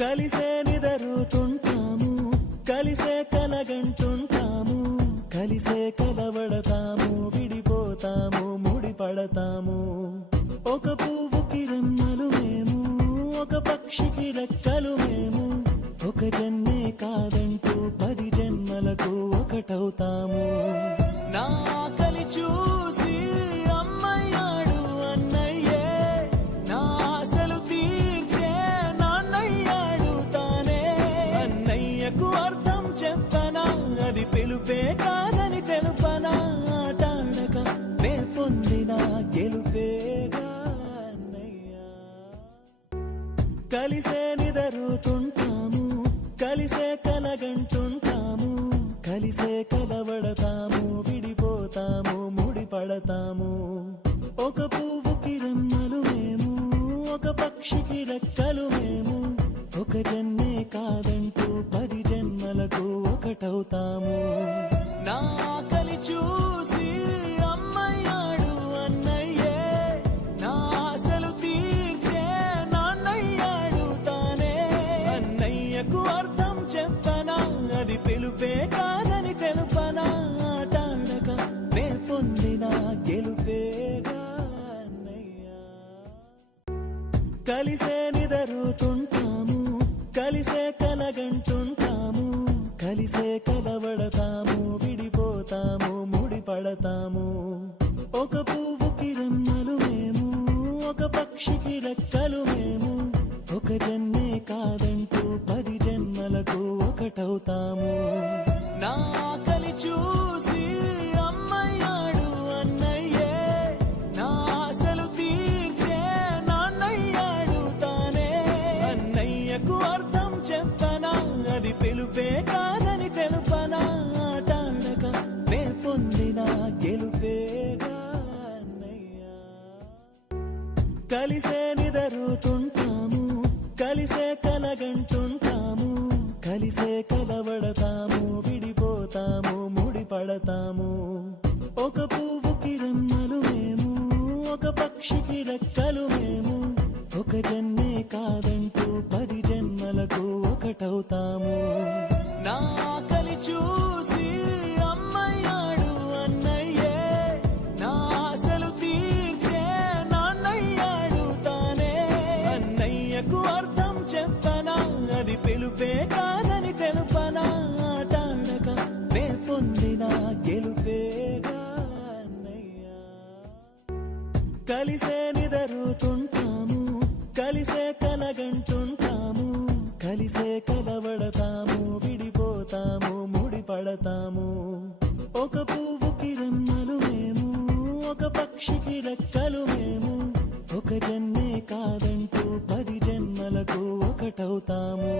కలిసే నిదరుతుంటాము, కలిసే కలగంటుంటాము, కలిసే కలవడతాము, విడిపోతాము, ముడిపడతాము. ఒక పువ్వుకి రెమ్మలు మేము, ఒక పక్షికి రెక్కలు మేము, ఒక జన్మే కాదంటూ 10 జన్మలకు ఒకటవుతాము. నా కలి చూసి అమ్మయ్యాడు అన్నయ్యే, నా ఆశలు తీర్చే నాన్నయ్యాడు తానే. అన్నయ్యకు అర్థం చెప్పనా, అది పిలుపే కాదని తెలుపనా, ఆటాడక నే పొందిన గెలుపేగా అన్నయ్య. కలిసే నిదరుతుంటాము, కలిసే కలగంటుంటాము, కలిసే కలవడతాము, విడిపోతాము, ముడిపడతాము. ఒక పువ్వుకి రెమ్మలు మేము, ఒక పక్షికి రెక్కలు మేము, ఒక జన్మే కాదంటూ 10 జన్మలకు ఒకటవుతాము. నా కలి చూసి అమ్మయ్యాడు అన్నయ్యే, నా ఆశలు తీర్చే నాన్నయ్యాడు తానే. అన్నయ్యకు అర్థం చెప్పనా, అది పిలుపే కాదని తెలుపనా, ఆటాడక నే పొందిన గెలుపేగా అన్నయ్య. కలిసే నిదరుతుంటాము, కలిసే కలగంటుంటాము, కలిసే కలవడతాము, విడిపోతాము, ముడిపడతాము. ఒక పువ్వుకి రెమ్మలు మేము, ఒక పక్షికి రెక్కలు మేము, ఒక జన్మే కాదంటూ 10 జన్మలకు ఒకటవుతాము. నా కలి చూసి అమ్మయ్యాడు అన్నయ్యే, నా ఆశలు తీర్చే నాన్నయ్యాడు తానే. అన్నయ్యకు అర్థం చెప్పనా, అది పిలుపే కాదని తెలుపనా, ఆటాడక నే పొందిన గెలుపేగా అన్నయ్య. కలిసే నిదరుతుంటాము, కలిసే కలగంటుంటాము, కలిసే కలవడతాము, విడిపోతాము, ముడిపడతాము. ఒక పువ్వుకి రెమ్మలు మేము, ఒక పక్షికి రెక్కలు మేము, ఒక జన్మే కాదంటూ 10 జన్మలకు ఒకటవుతాము. నా కలి చూసి అమ్మయ్యాడు అన్నయ్యే, నా ఆశలు తీర్చే నాన్నయ్యాడు తానే. అన్నయ్యకు అర్థం చెప్పనా, అది పిలుపే కాదని తెలుపనా, ఆటాడక నే పొందిన గెలుపేగా అన్నయ్య. కలిసే నిదరుతుంటాము, కలిసే కలగంటుంటాము, కలిసే కలవడతాము, విడిపోతాము, ముడిపడతాము. ఒక పువ్వుకి రెమ్మలు మేము, ఒక పక్షికి రెక్కలు మేము, ఒక జన్మే కాదంటూ 10 జన్మలకు ఒకటవుతాము.